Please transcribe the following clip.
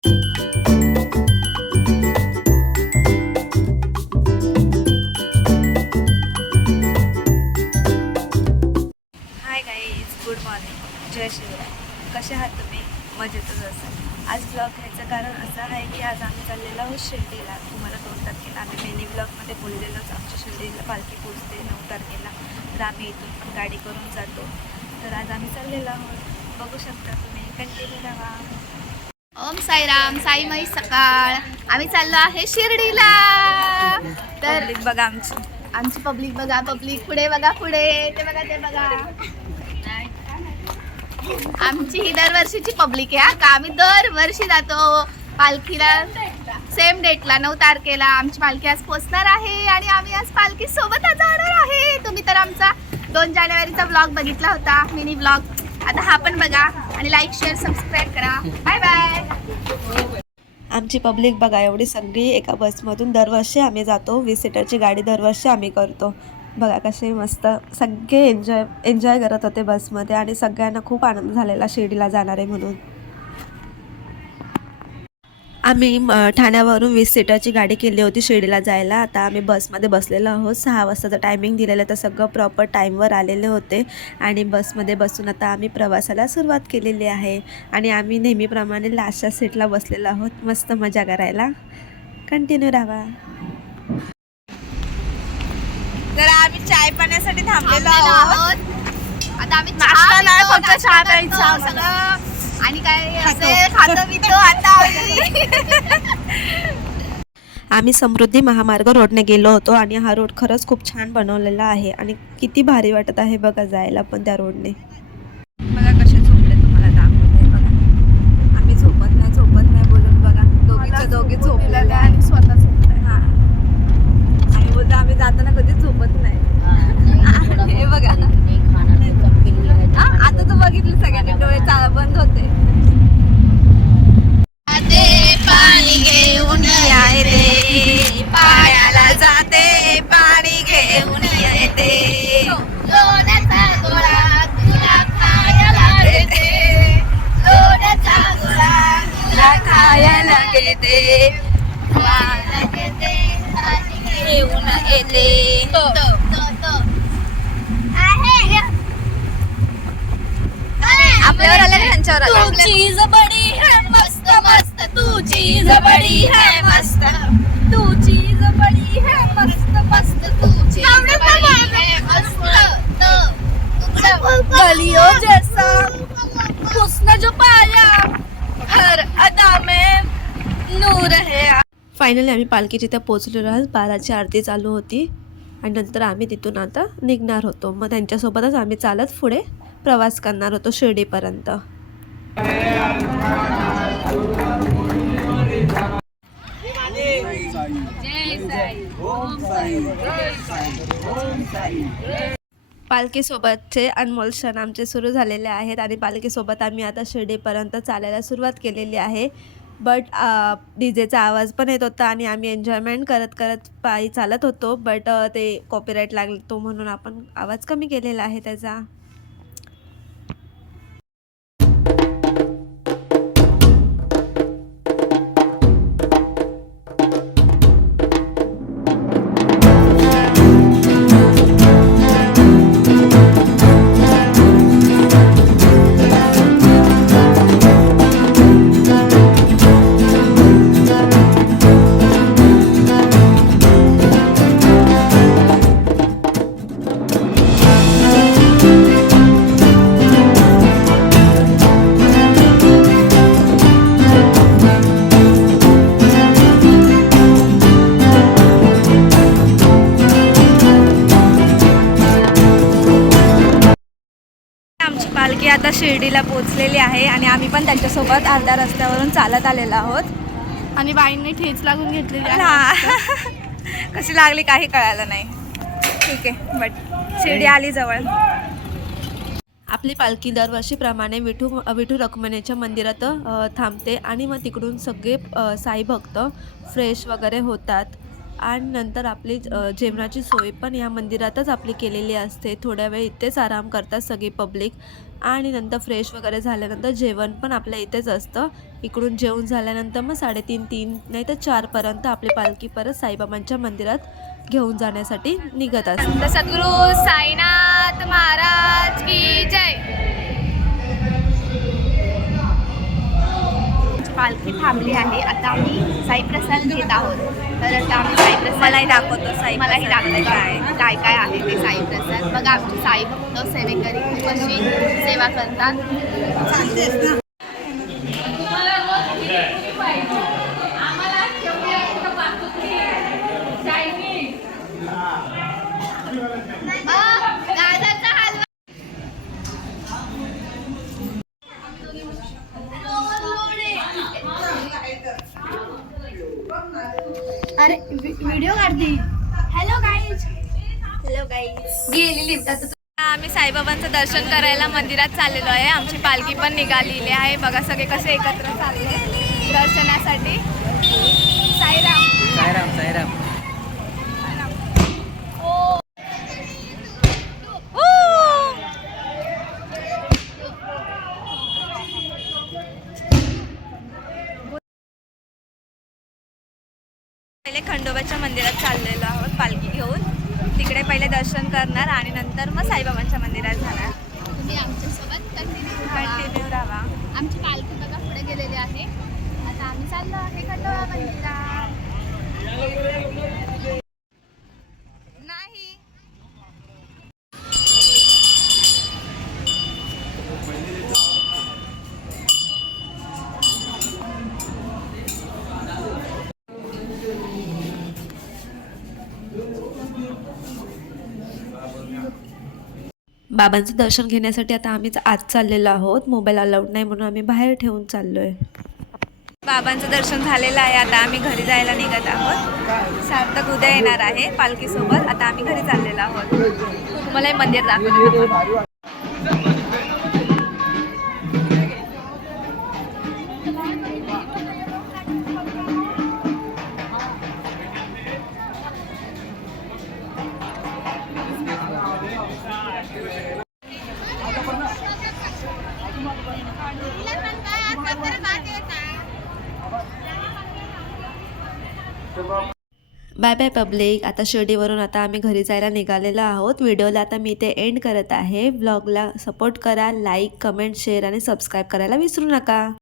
Hi guys, good morning, जय शिवराय. कसे आहात तुम्ही? मजेतच असेल. आज ब्लॉग घ्यायचं कारण असं आहे की आज आम्ही चाललेलो आहोत शिर्डीला. तुम्हाला 2 तारखेला आम्ही मिनी ब्लॉगमध्ये बोललेलोच. आमच्या शिर्डीला पालखी पोचते 9 तारखेला. तर आम्ही इथून गाडी करून जातो. तर आज आम्ही चाललेलो आहोत. बघू शकता तुम्ही, कंटिन्यू राहा. ओम साईराम, साई मई सकाळ. आम्ही चाललो आहे शिर्डीला. तर पब्लिक बघा आमची पब्लिक बघा, पब्लिक पुढे बघा, पुढे ते बघा, ते बघा. आमची ही दरवर्षीची पब्लिक आहे का आम्ही दरवर्षी जातो पालखीला. सेम डेटला 9 तारखेला आमची पालखी आज पोचणार आहे आणि आम्ही आज पालखी सोबत जाणार आहे. तुम्ही तर आमचा 2 जानेवारीचा ब्लॉग बघितला होता, मिनी ब्लॉग. आता हा पण बघा आणि लाईक शेअर सबस्क्राईब करा. Bye bye. आमची पब्लिक बघा, एवढी सगळी एका बसमधून दरवर्षी आम्ही जातो. 20 सीटरची गाडी दरवर्षी आम्ही करतो. बघा कसे मस्त सगळे एन्जॉय करत होते बसमध्ये आणि सगळ्यांना खूप आनंद झालेला शिर्डीला जाणार आहे म्हणून. आम्ही ठाण्यावरून 20 सीटरची गाडी केली होती शिर्डीला जायला. आता आम्ही बसमध्ये बसलेलो आहोत. 6 वाजताचं टायमिंग दिलेलं, तर सगळं प्रॉपर टाईमवर आलेले होते आणि बसमध्ये बसून आता आम्ही प्रवासाला सुरुवात केलेली आहे. आणि आम्ही नेहमीप्रमाणे लास्टच्या सीटला बसलेलो आहोत, मस्त मजा करायला. कंटिन्यू राहा. तर आम्ही चाय पाण्यासाठी थांबलेलो आहोत. आता आम्ही नाश्ता नाही, फक्त चहा प्यायचा सगळं आणि काय असेल खातो पितो आता. आम्ही समृद्धी महामार्ग रोडने गेलो होतो आणि हा रोड खरंच खूप छान बनवलेला आहे आणि किती भारी वाटत आहे बघा जायला पण त्या रोडने. बघा कसे झोपले, तुम्हाला दाखवते बघा. आम्ही झोपत नाही बोलून बघा दोघीच्या दोघी झोपलेल्या आणि स्वतः झोपलाय. हां, आम्ही बोलतो आम्ही जाताना कधीच झोपत नाही. हे बघा, आता तर बघितलं सगळ्यांनी, डोळे बंद होते. पाणी घेऊन येते पायाला जाते, पाणी घेऊन येते. लोण्याचा गोळा तुला खायला देते. लोण्याचा गोळा तुला खायला घेते, खायला देते. घेऊन येते. आपल्यावर आलं का त्यांच्यावर आलं? तू चीज बडी है मस्त मस्त, तू चीज बडी है मस्त, तू चीज बडी है मस्त मस्त, तू चीज बडी है मस्त. गलियों जैसा उसने जो पाया हर अदा में नूर है. फायनली आम्ही पालखीच्या तिथे पोहोचलेलो आहोत. 12ची आरती चालू होती आणि नंतर आम्ही तिथून आता निघणार होतो. मग त्यांच्यासोबतच आम्ही चालत पुढे प्रवास करणार होतो शिर्डीपर्यंत. पालखीसोबतचे अनमोल क्षण आमचे सुरू झालेले आहेत आणि पालखीसोबत आम्ही आता शिर्डीपर्यंत चालायला सुरुवात केलेली आहे. बट डीजेचा आवाज पण येत होता आणि आम्ही एन्जॉयमेंट करत करत पायी चालत होतो. बट ते कॉपीराईट लागतो म्हणून आपण आवाज कमी केलेला आहे त्याचा. पालखी आता शिर्डीला पोचलेली आहे आणि आम्ही पण त्यांच्यासोबत अर्ध्या रस्त्यावरून चालत आलेलो आहोत. आणि बाईंनी ठेच लागून घेतलेली आहे. हां, कशी लागली काही कळालं नाही. ठीक आहे, बट शिर्डी आली जवळ. आपली पालखी दरवर्षीप्रमाणे विठू रखुमाईच्या मंदिरात थांबते आणि मग तिकडून सगळे साई भक्त फ्रेश वगैरे होतात आणि नंतर आपली जेवणाची सोय पण या मंदिरातच आपली केलेली असते. थोड्या वेळ इथेच आराम करतात सगळी पब्लिक. आणि नंतर फ्रेश वगैरे झाल्यानंतर जेवण पण आपल्या इथेच असतं. इकडून जेवण झाल्यानंतर मग 3:30 नाही तर 4पर्यंत आपली पालखी परत साईबाबांच्या मंदिरात घेऊन जाण्यासाठी निघत असते. सद्गुरू साईनाथ महाराज की जय. पालखी थांबली आहे. आता आम्ही साईप्रसाद घेत आहोत. तर आता आम्ही साईप्रसाद मलाही दाखवतो मलाही दाखवतो काय काय काय आहे ते साईप्रसाद. बघा आमचे साई भक्त सेवेकरी खूप अशी सेवा करतात. गाजरचा हलवा. अरे व्हिडिओ काढते. Hello guys. गेलेली आम्ही साईबाबांचं दर्शन करायला मंदिरात चाललेलो आहे. आमची पालखी पण निघालेली आहे. बघा सगळे कसे एकत्र चालले दर्शनासाठी. साईराम साईराम साईराम. पहिले खंडोबाच्या मंदिरात चाललेलो आहोत पालखी घेऊन. तिकडे पहिले दर्शन करणार आणि नंतर मग साईबाबांच्या मंदिरात जाणार. तुम्ही आमच्यासोबत कंटिन्यू राहा. आमची पालखी बघा पुढे गेलेली आहे. आता आम्ही चाललो आहे खंडोबा मंदिरात. नाही बाबांचं दर्शन घेण्यासाठी आता आम्हीच आत चाललेलो आहोत. मोबाईल अलाउड नाही म्हणून आम्ही बाहेर ठेवून चाललोय. बाबांचं दर्शन झालेलं आहे. आता आम्ही घरी जायला निघत आहोत. सार्थक उद्या येणार आहे पालखीसोबत. आता आम्ही घरी चाललेलो आहोत. तुम्हाला हे मंदिर दाखवतो. Bye bye public. आता शिर्डीवरून आता आम्ही घरी जायला निघालेलो आहोत. व्हिडिओला आता मी ते एंड करत आहे. व्लॉगला सपोर्ट करा. लाईक कमेंट शेअर आणि सबस्क्राईब करायला विसरू नका.